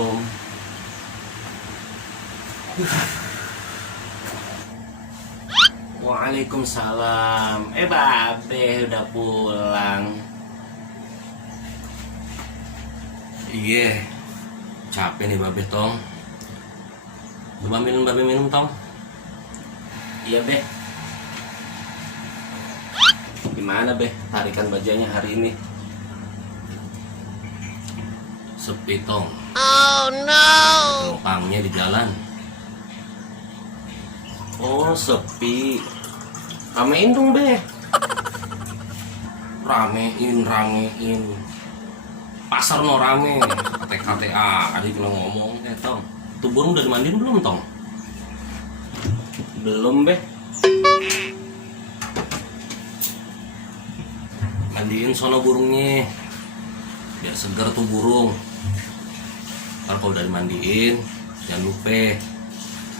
Assalamualaikum. Waalaikumsalam. Babe udah pulang. Iya, capek nih babe tong. Coba babe minum tong. Iya be. Gimana be tarikan bajanya hari ini? Sepi tong. Oh no. Numpangnya di jalan. Oh sepi. Ramein dong be. Ramein. Pasar no rame. KTA adik kena ngomong tong. Tuh burung udah dimandiin belum tong? Belum be. Mandiin sono burungnya biar segar tuh burung. Ntar kalau udah dimandiin jangan lupa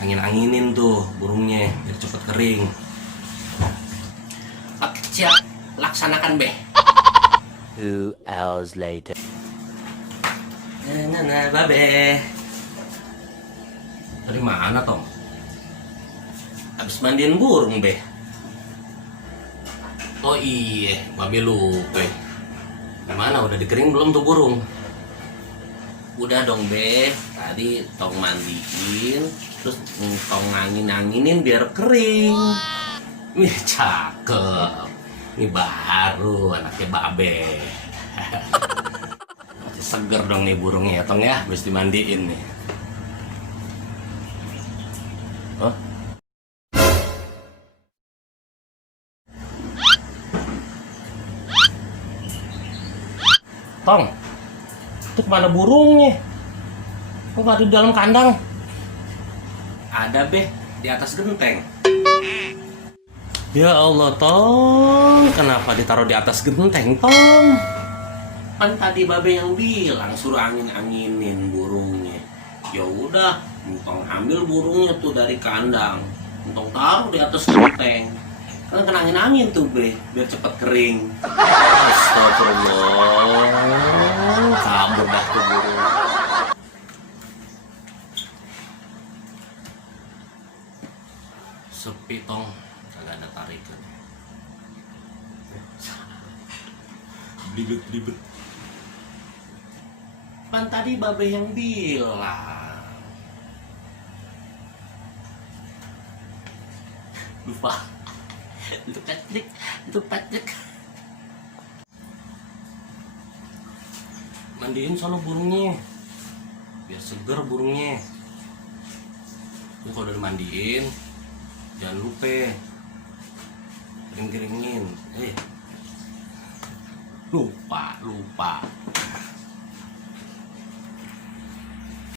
anginin tuh burungnya biar cepet kering. Siap, laksanakan be. 2 hours later. Nah, babe. Dari mana tong? Habis mandiin burung be. Oh iya, babe lupa. Gimana udah dikering belum tuh burung? Udah dong be. Tadi tong mandiin, terus tong anginin biar kering. Wih cakep. Ini baru anaknya babe. Masih seger dong nih burungnya ya tong ya, habis dimandiin nih. Oh. Tong, itu kemana burungnya? Kok nggak ada di dalam kandang? Ada be, di atas genteng. Ya Allah tong, kenapa ditaruh di atas genteng tong? Kan tadi babe yang bilang suruh anginin burungnya. Ya udah, tong ambil burungnya tuh dari kandang, tong taruh di atas genteng. Kan kena angin tuh be, biar cepet kering. Astagfirullah, kabur dah tuh burung. Sepi tong, kagak ada tarikan. Ribet. Kan tadi babe yang bilang. Lupa. Lupa cek. Mandiin sono burungnya biar seger burungnya. Tuh kalau udah dimandiin jangan lupa kering-keringin. Lupa